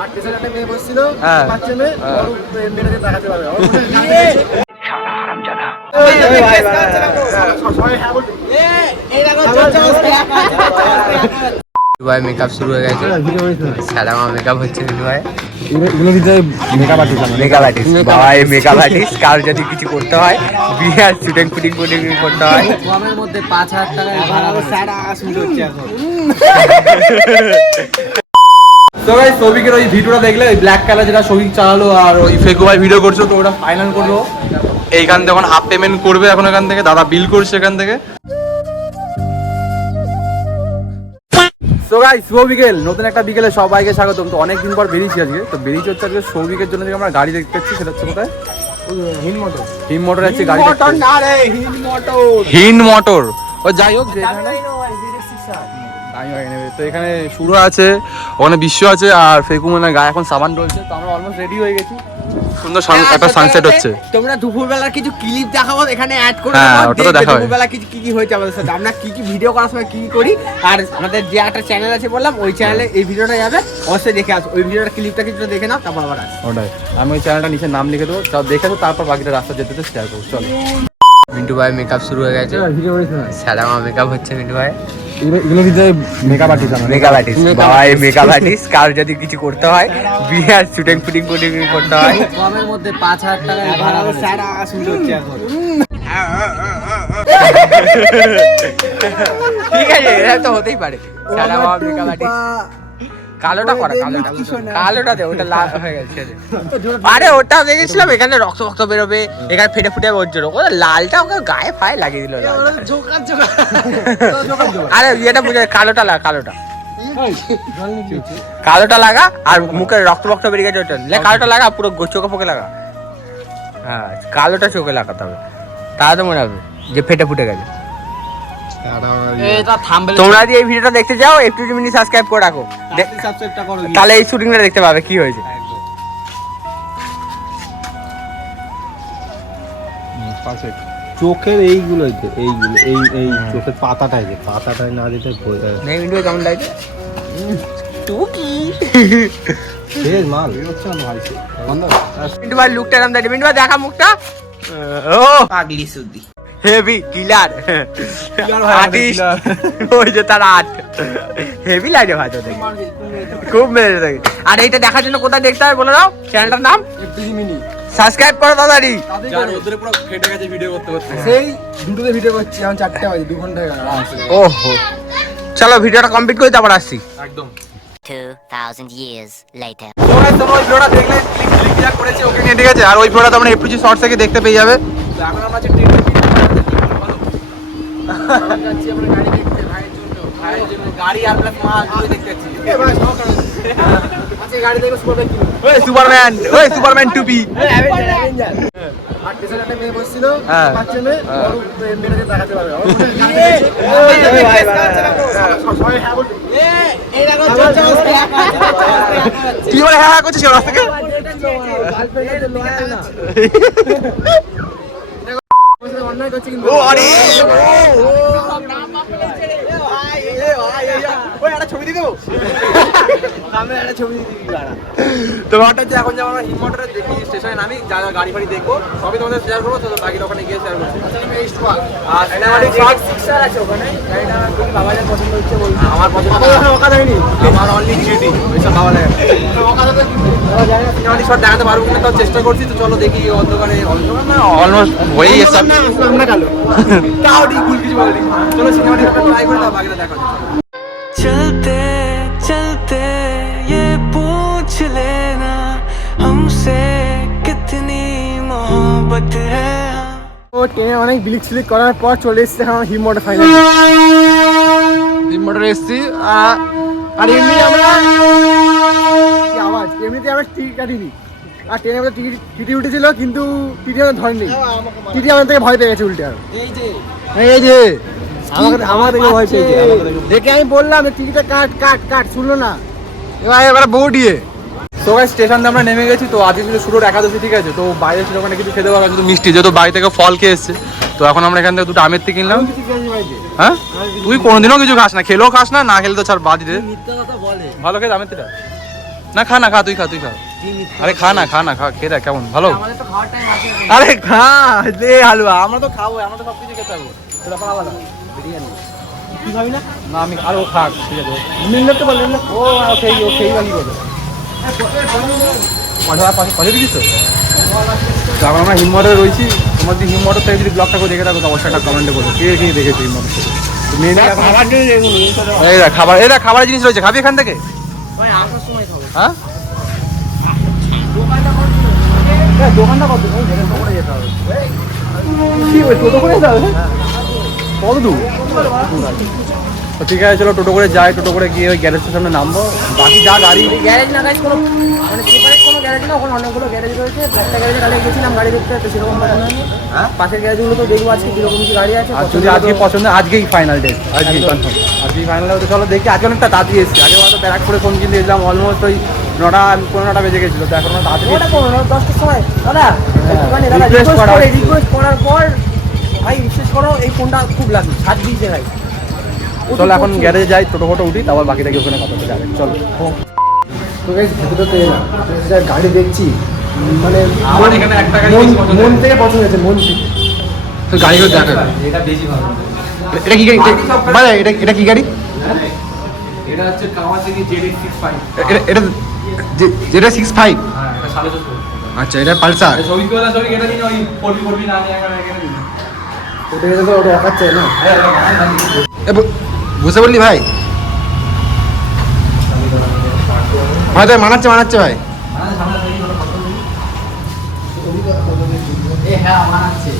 আর স্টেশনে একটা মেয়ে বসছিল, বাচ্চা মেয়ে, মেয়েটাকে দেখাতে পারবে। শালা হারামজাদা। ভাই মেকআপ শুরু হয়ে গেছে, সাদা মেকআপ হচ্ছে ভাই। এগুলো দিতে মেকআপ আর্টিস্ট, মেকআপ আর্টিস্ট বাবা, এই মেকআপ আর্টিস্ট কার যদি কিছু করতে হয়, বিয়ার শুটিং ফুটিং করতে হয়, কমের মধ্যে 5,000 টাকায় ভাড়া সারা শুরু হচ্ছে এখন। তো গাইস সৌভিকের ওই ভিডিওটা দেখলে, ওই ব্ল্যাক কালার যেটা সৌভিক চালালো আর ওই ফেকু ভাই ভিডিও করছো, তো ওটা ফাইনাল করলো। এইখান থেকে এখন হাফ পেমেন্ট করবে, এখন এখান থেকে দাদা বিল করছে এখান থেকে। সো গাইস শুভ বিকেল, নতুন একটা বিকেলে সবাইকে স্বাগতম। তো অনেকদিন পর বেরিয়েছি আজকে, তো বেরিয়েছি হচ্ছে আজকে সৌভিকের জন্য যে আমরা গাড়ি দেখতে পাচ্ছি, সেটা হচ্ছে কোথায়? হিন মোটর আছে গাড়ি, হিন মোটর। ও যাই হোক, তো এখানে শুরু আছে, ওখানে বিশ্ব আছে, আর ফেকু মানে গায়ে এখন সাবান রয়েছে। তো আমরা অলমোস্ট রেডি হয়ে গেছি, সুন্দর একটা সানসেট হচ্ছে। তোমরা দুপুরবেলা কিছু ক্লিপ দেখাবো এখানে অ্যাড করে হ্যাঁ, দাও, ওটা তো দেখাবে। দুপুরবেলা কিছু কি হয়েছে আমাদের সাথে, আমরা কি ভিডিও করার সময় কি করি। আর আমাদের যে একটা চ্যানেল আছে বললাম, ওই চ্যানেলে এই ভিডিওটা যাবে, অবশ্যই দেখে আসো। ওই ভিডিওটা ক্লিপটা কিছু দেখে নাও, তারপর আবার আসো। ওটাই, আমি ওই চ্যানেলটা নিচে নাম লিখে দেবো, দেখে তো তারপর বাকিটা রাস্তা যেতে শেয়ার করবো। চলো, মিন্টু ভাই মেকআপ শুরু হয়ে গেছে, সাদা মেকআপ হচ্ছে মিন্টু ভাই। এগুলো দিতে মেকআপ আর্টিস্ট, মেকআপ আর্টিস্ট বাবা, এই মেকআপ আর্টিস্ট কার যদি কিছু করতে হয়, বিয়ার শুটিং ফুটিং করতে হয়, কমের মধ্যে 5,000 টাকায় ভাড়া সারা শুরু হচ্ছে এখন। ঠিক আছে, এটা তো হতেই পারে। সাদা মেকআপ আর্টিস্ট কালোটা করা, কালোটা দে, ওটা লাল হয়ে গেছে। আরে ওটা দেখেছিলাম, এখানে রক্ত বেরোবে, এখানে ফেটে ফুটে ওর জন্য ওটা লালটা ওকে গায়ে ফায়ে লাগিয়ে দিল। আরে এটা বুঝে, কালোটা লাগা, কালোটা লাগা, আর মুখে রক্ত বেরিয়ে গেছে ওটা, কালোটা লাগা, পুরো চোখে ফোকে লাগা। হ্যাঁ, কালোটা চোখে লাগাতে হবে, তাহলে তো মনে হবে যে ফেটে ফুটে গেছে। তোমরা যদি এই ভিডিওটা দেখতে যাও, একটু মিনিট সাবস্ক্রাইব করে রাখো, তাহলে এই শুটিংটা দেখতে পাবে কি হয়েছে। চোখের এইগুলো এই চোখের পাতাটাই না দিতে কেমন লাগছে? মাল মিন্টু ভাই লুকটা এরকম দেখে, মিন্টু ভাই দেখা মুখটা, ও পাগলি সুদি হেভি কিলার আর্টিস্ট, ওই যে তার আর্ট হেভি লাগে ভাই, তো দেখে খুব মেরে থাকে। আর এইটা দেখার জন্য কোথায় দেখতে হবে বলে দাও, চ্যানেলটার নাম সাবস্ক্রাইব করো তাড়াতাড়ি। ফেটে গেছে ভিডিও করতে করতে, সেই দুটোতে ভিডিও করছি, এখন 4টা বাজে, 2 ঘন্টা হয়ে গেল। ওহো, চলো ভিডিওটা কমপ্লিট করে তারপর আসছি। একদম 2000 years later. তোমরা ওই ভিডিওটা দেখলে, ক্লিক যা করেছে ওকে নিয়ে, ঠিক আছে? আর ওই ভিডিওটা তোমরা এফটিজি শর্টস থেকে দেখতে পেয়ে যাবে। তো এখন আমরা আছি ট্রেন যাচ্ছি, আমরা গাড়ি দেখতে, ভাইয়ের জন্য গাড়ি আর প্লাস মাল দুটোই দেখতে যাচ্ছি। আচ্ছা, গাড়ি দেখো, সুপারম্যান টুপি। আর স্টেশনে একটা মেয়ে বসছিল, বাচ্চা মেয়ে, মেয়েটাকে দেখাতে পারবে। তুই বলে হ্যাঁ করছিস রাস্তা থেকে, অন্যায় করছে কিন্তু। তো ব্যাপারটা হচ্ছে, এখন যেমন আমরা হিমমোটরে দেখি, স্টেশনে নামি, যা যা গাড়ি ফাড়ি দেখবো সবই তোমাদের শেয়ার করবো। তো বাকি ওখানে গিয়ে শেয়ার করছি। আর সিনেমাটিক শট আছে ওখানে, গাড়িটা খুব বাবাদের পছন্দ হচ্ছে বলছে। আমার পছন্দ হয়নি, আমার অনলি জিটি, ওইসব বাবা লাগে। সিনেমাটিক শট দেখাতে পারবো কিনা তাও চেষ্টা করছি। তো চলো দেখি, অন্ধকারে অলমোস্ট হয়েই এসছে, তাও ঠিক ভুল কিছু বলিনি। চলো সিনেমাটিক শটটা ট্রাই করে, তাও বাকিটা দেখা যাচ্ছে। चलते चलते ये पूछ लेना हमसे कितनी मोहब्बत है। ও ট্রেনে অনেক বিলিক সিলিক করার পর চলে এসেছে আমার হিমমোটর ফাইনাল। হিমমোটরে এসেছি, আর এমনি আমরা কি আওয়াজ, এমনিতে আমরা টিকিট কাটিনি। আর ট্রেনের মধ্যে টিটি উঠেছিল, কিন্তু টিটি আমাদের ধরেনি, টিটি আমাদের থেকে ভয় পেয়ে গেছে উল্টে। আর এই যে আমার থেকে ভয় পেয়েছে দেখে আমি বললাম টিকিটটা কাট, শুনলো না। এবার বউ দিয়ে তো স্টেশন আমরা নেমে গেছি। তো আজকে ছিল শুরুর একাদশী, ঠিক আছে? তো বাইরে ছিল ওখানে কিছু খেতে পারলাম, কিন্তু মিষ্টি, যেহেতু বাড়ি থেকে ফল খেয়ে এসছে। তো এখন আমরা এখান থেকে 2টা আমের থেকে কিনলাম। হ্যাঁ, তুই কোনোদিনও কিছু খাস না, খেলেও খাস না, না খেলে তো ছাড় বাদ দে। ভালো খেয়ে আমের থেকে না খা না খা, তুই খা তুই খা। আরে খা না খা, খেয়ে দেখ কেমন ভালো। আমাদের তো খাওয়ার টাইম আছে। আরে খা দে হালুয়া, আমরা তো খাবো, আমরা তো সব কিছু খেতে পারবো। তোরা খাওয়া আলাদা বিরিয়ানি তুই খাবি না? না আমি আর ও খাক, ঠিক আছে নিলে তো বললেন না ও খেয়ে বাকি বলে পয়সা দিচ্ছিস তো? তারপর আমরা হিমমটে রয়েছি, তোমার যদি হিমমটর থেকে যদি ব্লগটা করে দেখে থাকো তো অবশ্যই একটা কমেন্টে বলো কে কে দেখেছো হিমমটর থেকে। এই দেখ খাবার, এই দেখ খাবারের জিনিস রয়েছে, খাবি এখান থেকে? ভাই আসার সময় খাবো। হ্যাঁ দোকানটা কত দূর? টোটো করে যেতে হবে। কি ওই টোটো করে যেতে হবে? কত দূর? তো ঠিক আছে চলো টোটো করে যাই, টোটো করে গিয়ে ওই গ্যারেজের সামনে নামবো, বাকি যা গাড়ি। গ্যারেজ না গাইজ, কোনো মানে সেপারেট কোনো গ্যারেজ না, ওখানে অনেকগুলো গ্যারেজ রয়েছে। একটা গ্যারেজে কালকে গেছিলাম গাড়ি দেখতে, তো সেরকম পছন্দ হয়নি। পাশের গ্যারেজগুলো তো দেখবো আজকে কিরকম কি গাড়ি আছে। আর যদি আজকে পছন্দ, আজকেই ফাইনাল ডেট, আজকেই কনফার্ম, আজকেই ফাইনাল হতে চলো দেখি। আজকে অনেকটা তাড়াতাড়ি এসেছি, আগে হয়তো ব্যারাক করে ফোন কিনতে এসেছিলাম অলমোস্ট ওই 9:15 বেজে গেছিলো, তো এখন তাড়াতাড়ি ওটা কোনো 10টার সময় দাদা একটুখানি দাদা request রিকোয়েস্ট করার পর ভাই বিশ্বাস করো এই ফোনটা খুব লাগে, ছাড় দিয়েছে ভাই। চলো এখন গ্যারেজে যাই, টোটো ফটো উঠি, তারপর বাকি থেকে ওখানে কথা বলে যাবে। চলো তো গাইস ভেতরে তো এলাম, যা গাড়ি দেখছি মানে আমার এখানে একটা গাড়ি বেশি পছন্দ মন থেকে পছন্দ হয়েছে, মন থেকে। তো গাড়িগুলো দেখা, এটা বেশি ভালো। এটা কি গাড়ি ভাই? এটা কি গাড়ি? এটা হচ্ছে কাওয়াসাকি ZX65। এটা যেটা 65? হ্যাঁ এটা 450। আচ্ছা এটা পালসার। ছবিগুলো ছবি এটা দিন ওই 40 না নিয়ে এখানে দিন। ওটা গেলে তো ওটা দেখাচ্ছে না। বুঝতে পারলি ভাই? ভাই তাই মানাচ্ছে ভাই। হ্যাঁ মানাচ্ছে।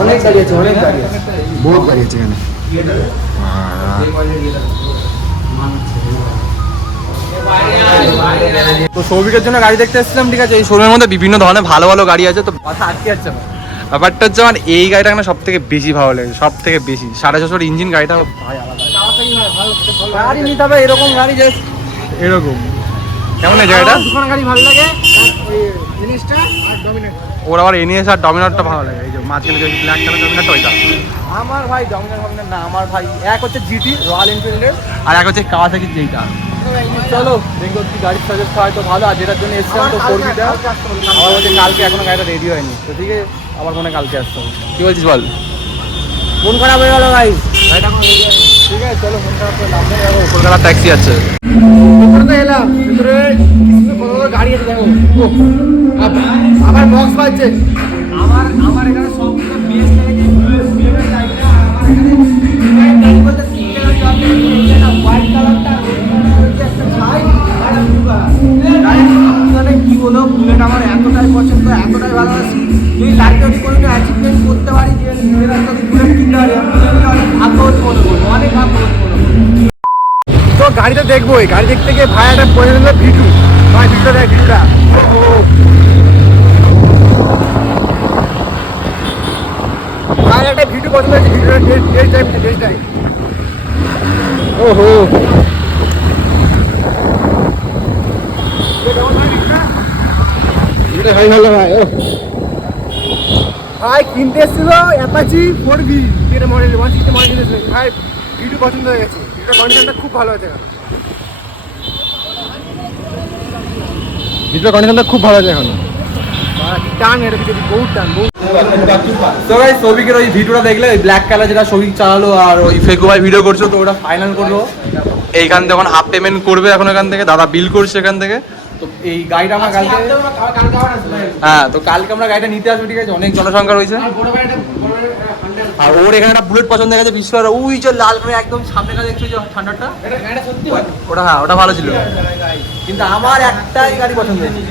অনেক গাড়ি আছে, অনেক গাড়ি আছে। বহুত গাড়ি আছে এখানে। তো সৌভিকের জন্য গাড়ি দেখতে এসেছিলাম, ঠিক আছে। এই শোরুমের মধ্যে বিভিন্ন ধরনের ভালো ভালো গাড়ি আছে, তো কথা আটকে যাচ্ছে না। ব্যাপারটা হচ্ছে আমার এই গাড়িটা না সব থেকে বেশি ভালো লাগে, সব থেকে বেশি 650 ইঞ্জিন গাড়িটা ভাই আলাদা। গাড়ি নিতে হবে এরকম গাড়ি, যে এরকম কেমন এই জায়গাটা? দুখানা গাড়ি ভালো লাগে, ওই জিনিসটা আর ডমিনেট। ওর আবার এনএস আর ডমিনারটা ভালো লাগে, এই যে মাঝখানে যে ব্ল্যাক কালার ডমিনারটা ওইটা। আমার ভাই ডমিনেট না, আমার ভাই এক হচ্ছে জিটি রয়্যাল এনফিল্ডের, আর এক হচ্ছে কাওয়াসাকি যেটা। চলো দেখো কি গাড়ি সাজেস্ট হয় তো ভালো। আর যেটার জন্য এসেছিলাম তো 4বিটা, আমার বলছে কালকে এখনো গাড়িটা রেডি হয়নি, তো ঠিক আছে আবার মনে হয় কালকে আসতে হবে। কি বলছিস বল? মন খারাপ হয়ে গেল ভাই। ঠিক আছে চলো, মন খারাপ করে লাভ নেই, যাবো কলকাতা ট্যাক্সি আছে। ভিতরে এলাম, ভিতরে কত গাড়ি আছে দেখো। আবার বক্স বাজছে। আমার এখানে সবগুলো বেস লেগেছে, বিএমএস গাড়িটা আমার এখানে গাড়ি বলতে তিনটে গাড়ি আছে, এটা হোয়াইট কালারটা হচ্ছে একটা ছাই আর একটা গাড়ি কি বলো, বুলেট আমার এতটাই পছন্দ, এতটাই ভালোবাসি। যদি লাইফে যদি কোনো অ্যাচিভমেন্ট করতে পারি, যে নিজের যদি বুলেট কিনতে পারি, আমি অনেক ভাগ্যবতী মনে করবো, অনেক ভাগ্যবতী মনে করবো। তো গাড়িটা দেখবো, গাড়ি দেখতে গিয়ে ভাই একটা পছন্দ ভিটু, ভাই ভিটুটা দেখ, ভিটুটা ভাই একটা ভিটু পছন্দ হয়েছে, ভিটুটা টেস্ট টাইম। ওহো ভাই ভালো ভাই। ও ভাই কিনতে এসেছিল অ্যাপাচি 4V যেটা মডেল 160 মডেল কিনেছিল ভাই, ভিটু পছন্দ হয়ে গেছে। ভিটুটার কন্ডিশনটা খুব ভালো আছে, ভিটুটার কন্ডিশনটা খুব ভালো আছে এখন। টান এটা ভিতরে বহুত টান, বহুত। তো গাইস সৌভিকের ওই ভিডিওটা দেখলে, ওই ব্ল্যাক কালার যেটা সৌভিক চালালো আর ওই ফেকু ভাই ভিডিও করছো, তো ওটা ফাইনাল করলো। এইখান থেকে এখন হাফ পেমেন্ট করবে, এখন এখান থেকে দাদা বিল করছে এখান থেকে। তো এই গাড়িটা আমরা কালকে, হ্যাঁ তো কালকে আমরা গাড়িটা নিতে আসবো, ঠিক আছে। অনেক জনসংখ্যা রয়েছে, আর ওর এখানে একটা বুলেট পছন্দ হয়ে গেছে, বিশেষ করে ওই যে লাল রঙের একদম সামনে কাছে দেখছো যে ঠান্ডাটা, ওটা হ্যাঁ ওটা ভালো ছিল। কিন্তু আমার একটাই গাড়ি পছন্দ হয়েছে,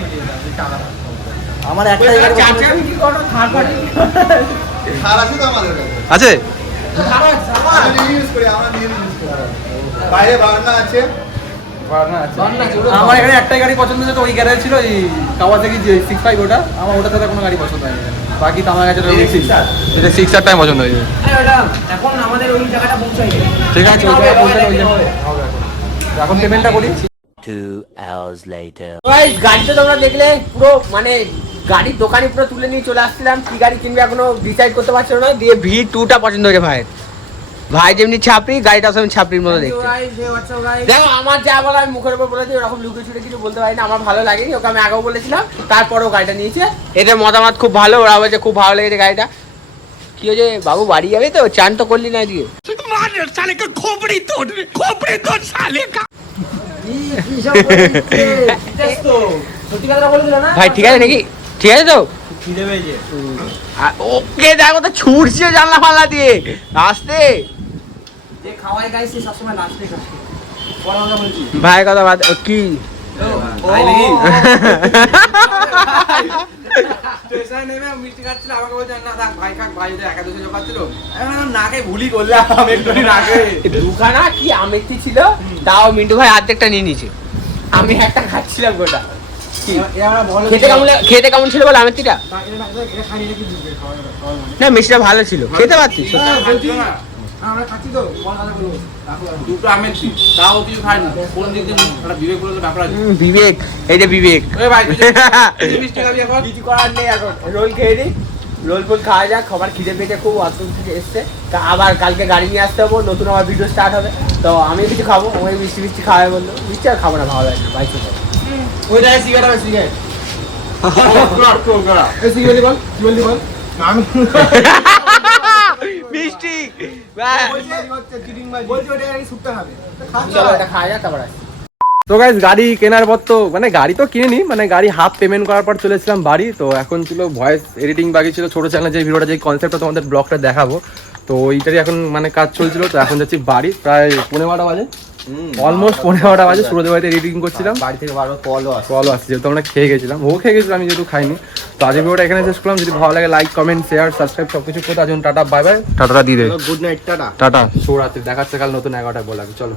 আমার একটাই গাড়ি পছন্দ আছে। আমার এখানে একটাই গাড়ি পছন্দ হয়েছে, তো ওই গ্যারেজ ছিল এই কাওয়াসাকি যে 65, ওটা আমার, ওটার সাথে কোনো গাড়ি পছন্দ হয়নি। বাকি তো আমার কাছে এটা 6 টাইম পছন্দ হয়েছে। এখন আমাদের ওই জায়গাটা পৌঁছাই, ঠিক আছে ওই জায়গায় পৌঁছালে ওই জায়গায় এখন পেমেন্টটা করি। 2 hours later. গাইস গাড়িটা তোমরা দেখলে, পুরো মানে গাড়ির দোকানে পুরো তুলে নিয়ে চলে আসছিলাম, কি গাড়ি কিনবে এখনো ডিসাইড করতে পারছিল না, দিয়ে V2টা পছন্দ হয়েছে ভাই। ভাই যেমনি ছাপড়ি, গাড়িটা সেমনি ছাপড়ির মতো দেখতে। দেখো আমার যা বলা আমি মুখের উপর বলেছি, ওরকম লুকে ছুটে কিছু বলতে পারি না, আমার ভালো লাগেনি, ওকে আমি আগেও বলেছিলাম, তারপরেও গাড়িটা নিয়েছে। এদের মতামত খুব ভালো, ওরা বলছে খুব ভালো লেগেছে গাড়িটা। কি হয়েছে বাবু, বাড়ি যাবে তো? চান তো করলি না দিয়ে? ভাই ঠিক আছে নাকি? ঠিক আছে তো? ওকে দেখো তো ছুটছে জানলা ফাল্লা দিয়ে আসতে। ভাই কথা বাদ, কি দুখানা কি আমেথি ছিল, তাও মিন্টু ভাই অর্ধেকটা নিয়ে নিয়েছে, আমি একটা খাচ্ছিলাম গোটা। খেতে কেমন ছিল বল আমেথিটা? না মিষ্টিটা ভালো ছিল, খেতে পারছিস? বিবেক, এই যে বিবেক, কিছু করার নেই এখন, রোল খেয়ে নি, রোল ফোল খাওয়া যাক, খাবার খিদে পেটে খুব অসুখ থেকে এসছে। তা আবার কালকে গাড়ি নিয়ে আসতে হবো, নতুন আমার ভিডিও স্টার্ট হবে, তো আমি কিছু খাবো, ওই মিষ্টি মিষ্টি খাওয়াবে বললো, মিষ্টি আর খাবো না, ভালো লাগে না, বাইক ওই জায়গায় সিগারেট হবে, সিগারেট মিষ্টি চলো এটা খাওয়া যাক তারপর আসি। তো গাইস গাড়ি কেনার পর তো মানে গাড়ি তো কিনিনি, মানে গাড়ি হাফ পেমেন্ট করার পর চলেছিলাম বাড়ি। তো এখন ছিল ভয়েস এডিটিং বাকি ছিল, ছোট চ্যানেলে যে ভিডিওটা যে কনসেপ্টটা তোমাদের ব্লগটা দেখাবো, তো এইটারই এখন মানে কাজ চলছিল। তো এখন যাচ্ছি বাড়ি, প্রায় 12:15 বাজে, অলমোস্ট 12:15 বাজে। সুরজ বাড়িতে এডিটিং করছিলাম, বাড়ি থেকে বারবার কলও আসছে, যেহেতু আমরা খেয়ে গেছিলাম, ও খেয়ে গেছিলাম, আমি যেহেতু খাইনি। তো আজকে ভিডিওটা এখানে শেষ করলাম। যদি ভালো লাগে লাইক কমেন্ট শেয়ার সাবস্ক্রাইব সবকিছু করতে। আজ টাটা বাই বাই, টাটাটা দিয়ে দে, গুড নাইট, টাটা। টাটা, শুভরাত্রি, দেখাচ্ছে কাল নতুন 11টায় বলা, চলো।